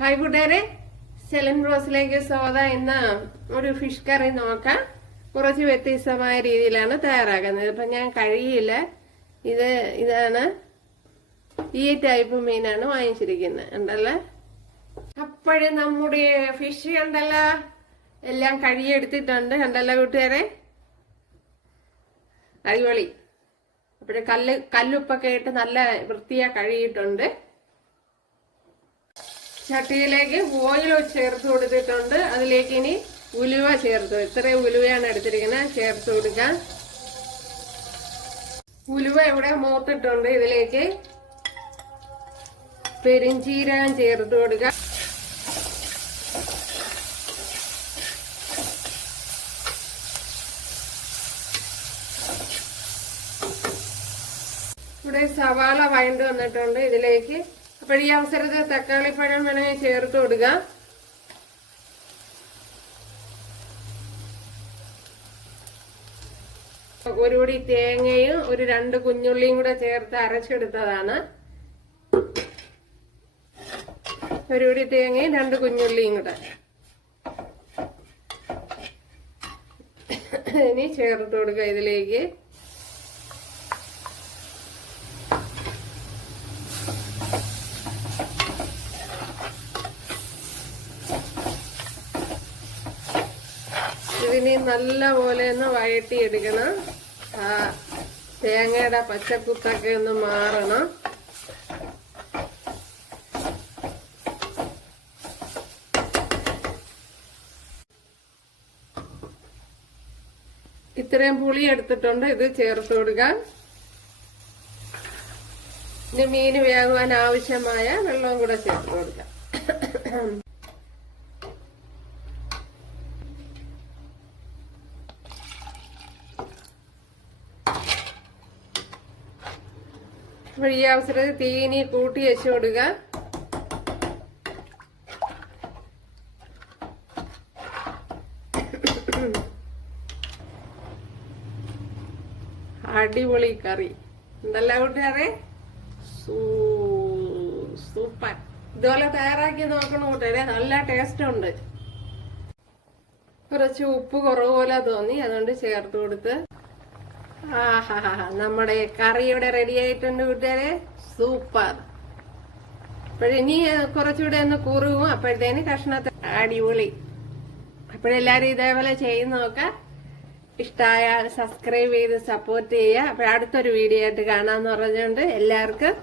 Hi കൂട്ടുകാരെ saline റോസിലേക്ക് സ്വാഗത എന്ന ഒരു ഫിഷ് കറി നോക്കാം. കുറച്ച് വ്യത്യസ്തമായ രീതിയിലാണ് തയ്യാറാക്കുന്നത്. ഇപ്പം ഞാൻ കഴിയില്ല. ഇത് ഇതാണ്. ഈ ടൈപ്പ് മീനാണ് വാങ്ങിച്ചിരിക്കുന്നത്. ഉണ്ടല്ലേ? അപ്പോഴും നമ്മുടെ ഫിഷ് കണ്ടല്ലോ എല്ലാം കഴുകിയെടുത്തിട്ടുണ്ട്. കണ്ടല്ലോ കൂട്ടുകാരെ? അടിപൊളി. അപ്പോഴും കല്ല് കല്ലുപ്പൊക്കെ ഇട്ട് നല്ല വൃത്തിയാ കഴുകിയിട്ടുണ്ട്. ചട്ടിയിലേക്ക് ഓയിൽ ചേർത്ത് കൊടുത്തിട്ടുണ്ട്. അതിലേക്ക് ഇനി ഉലുവ ചേർത്ത് ഇത്രയും ഉലുവയാണ് എടുത്തിരിക്കുന്നത്. ചേർത്ത് കൊടുക്കാം. ഉലുവ ഇവിടെ മൂത്തിട്ടുണ്ട്. ഇതിലേക്ക് പെരിഞ്ചീരകം ചേർത്ത് കൊടുക്കാം. ഇവിടെ സവാള വഴണ്ട് വന്നിട്ടുണ്ട്. ഇതിലേക്ക് അപ്പോൾ ഈ അവസരത്തിൽ തക്കാളിപ്പഴം വേണമെങ്കിൽ ചേർത്ത് കൊടുക്കുക ഒരു പൊടി തേങ്ങയും ഒരു രണ്ട് കുഞ്ഞുള്ളിയും കൂടെ ചേർത്ത് അരച്ചെടുത്തതാണ്. ഒരു പൊടി തേങ്ങയും രണ്ട് കുഞ്ഞുള്ളിയും കൂടെ. ഇനി ചേർത്ത് കൊടുക്കുക ഇതിലേക്ക്. ഇതിനി നല്ല പോലെ ഒന്ന് വഴട്ടിയെടുക്കണം ആ തേങ്ങയുടെ പച്ചക്കുത്തൊക്കെ ഒന്ന് മാറണം. ഇത്രയും പുളി എടുത്തിട്ടുണ്ട് ഇത് ചേർത്ത് കൊടുക്കാം ഇനി മീൻ വേകുവാൻ ആവശ്യമായ വെള്ളവും കൂടെ ചേർത്ത് കൊടുക്കാം. അപ്പോൾ ഈ അവസരത്തിൽ തീനി കൂട്ടി വെച്ച് കൊടുക്കുക അടിപൊളി കറി. എന്തല്ല കൂട്ടുകാരെ? സൂപ്പർ. ഇതുപോലെ തയ്യാറാക്കി നോക്കണം കൂട്ടുകാരെ. നല്ല ടേസ്റ്റ് ഉണ്ട്. കുറച്ച് ഉപ്പ് കുറവ് പോലെ തോന്നി അതുകൊണ്ട് ചേർത്ത് കൊടുത്ത്. നമ്മുടെ കറി ഇവിടെ റെഡി ആയിട്ടുണ്ട് കൂട്ടുകാരെ. സൂപ്പർ. അപ്പോഴിനി കുറച്ചുകൂടെ ഒന്ന് കുറുവും അപ്പോഴത്തേന് കഷ്ണത്തെ അടിപൊളി. അപ്പോഴെല്ലാരും ഇതേപോലെ ചെയ്ത് നോക്കാം. ഇഷ്ടമായാൽ സബ്സ്ക്രൈബ് ചെയ്ത് സപ്പോർട്ട് ചെയ്യുക. അപ്പോൾ അടുത്തൊരു വീഡിയോ ആയിട്ട് കാണാമെന്ന് പറഞ്ഞുകൊണ്ട് എല്ലാവർക്കും